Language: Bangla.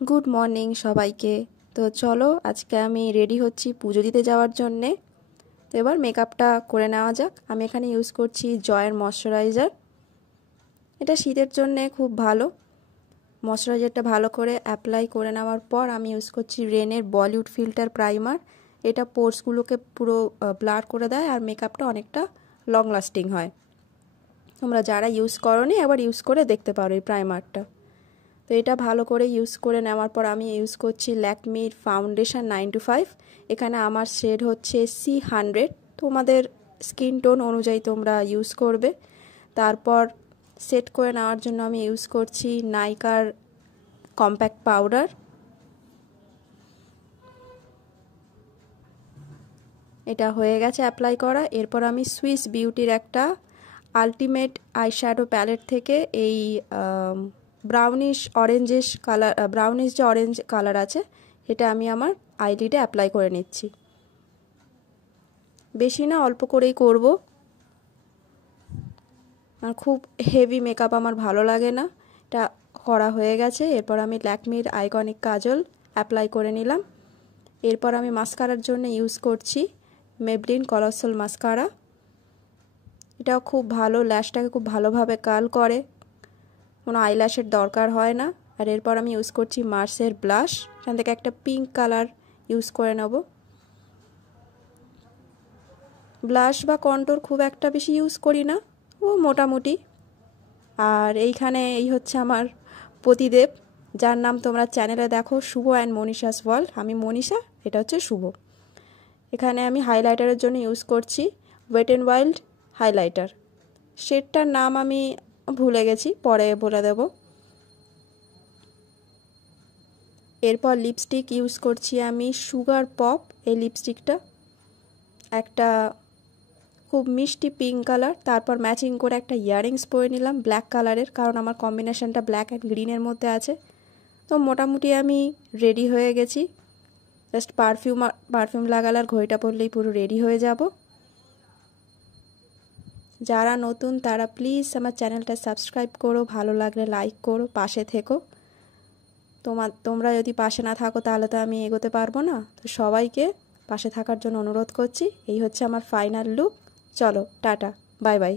গুড মর্নিং সবাইকে। তো চলো আজকে আমি রেডি হচ্ছি পুজো দিতে যাওয়ার জন্যে। তো এবার মেকআপটা করে নেওয়া যাক। আমি এখানে ইউজ করছি জয়ের ময়শ্চারাইজার। এটা শীতের জন্যে খুব ভালো। ময়শ্চারাইজারটা ভালো করে অ্যাপ্লাই করে নেওয়ার পর আমি ইউজ করছি রেনের বলিউড ফিল্টার প্রাইমার। এটা পোর্সগুলোকে পুরো ব্লার করে দেয় আর মেকআপটা অনেকটা লং লাস্টিং হয়। তোমরা যারা ইউজ করোনি একবার ইউজ করে দেখতে পারো এই প্রাইমারটা। তো এটা ভালো করে ইউজ করে নেওয়ার পর আমি ইউজ করছি ল্যাকমির ফাউন্ডেশন 925। এখানে আমার শেড হচ্ছে C100। তোমাদের স্কিন টোন অনুযায়ী তোমরা ইউজ করবে। তারপর সেট করে নেওয়ার জন্য আমি ইউজ করছি নাইকার কম্প্যাক্ট পাউডার। এটা হয়ে গেছে অ্যাপ্লাই করা। এরপর আমি সুইস বিউটির একটা আলটিমেট আইশ্যাডো প্যালেট থেকে এই ব্রাউনিশ যে অরেঞ্জ কালার আছে এটা আমি আমার আইলিডে অ্যাপ্লাই করে নিচ্ছি। বেশি না, অল্প করেই করব। আর খুব হেভি মেকআপ আমার ভালো লাগে না। এটা করা হয়ে গেছে। এরপর আমি ল্যাকমির আইকনিক কাজল অ্যাপ্লাই করে নিলাম। এরপর আমি মাস্কারার জন্য ইউজ করছি মেবলিন কলোসাল মাস্কারা। এটাও খুব ভালো, ল্যাশটাকে খুব ভালোভাবে কার্ল করে, কোনো আইল্যাশের দরকার হয় না। আর এরপর আমি ইউজ করছি মার্সের ব্লাশ। এখান থেকে একটা পিঙ্ক কালার ইউজ করে নেব। ব্লাশ বা কন্ট্যুর খুব একটা বেশি ইউজ করি না, ও মোটামুটি। আর এইখানে এই হচ্ছে আমার পতিদেব, যার নাম তোমরা চ্যানেলে দেখো শুভ অ্যান্ড মনীষাস ওয়ার্ল্ড। আমি মনীষা, এটা হচ্ছে শুভ। এখানে আমি হাইলাইটারের জন্য ইউজ করছি ওয়েট অ্যান্ড ওয়াইল্ড হাইলাইটার। শেডটার নাম আমি ভুলে গেছি, পরে বলে দেব। এরপর লিপস্টিক ইউজ করছি আমি সুগার পপ। এই লিপস্টিকটা একটা খুব মিষ্টি পিঙ্ক কালার। তারপর ম্যাচিং করে একটা ইয়াররিংস পরে নিলাম ব্ল্যাক কালারের, কারণ আমার কম্বিনেশনটা ব্ল্যাক অ্যান্ড গ্রিনের মধ্যে আছে। তো মোটামুটি আমি রেডি হয়ে গেছি। জাস্ট পারফিউম লাগালে আর ঘড়িটা পরলেই পুরো রেডি হয়ে যাব। যারা নতুন তারা প্লিজ আমার চ্যানেলটা সাবস্ক্রাইব করো, ভালো লাগলে লাইক করো, পাশে থেকো। তোমরা যদি পাশে না থাকো তাহলে তো আমি এগোতে পারবো না। তো সবাইকে পাশে থাকার জন্য অনুরোধ করছি। এই হচ্ছে আমার ফাইনাল লুক। চলো টাটা, বাই বাই।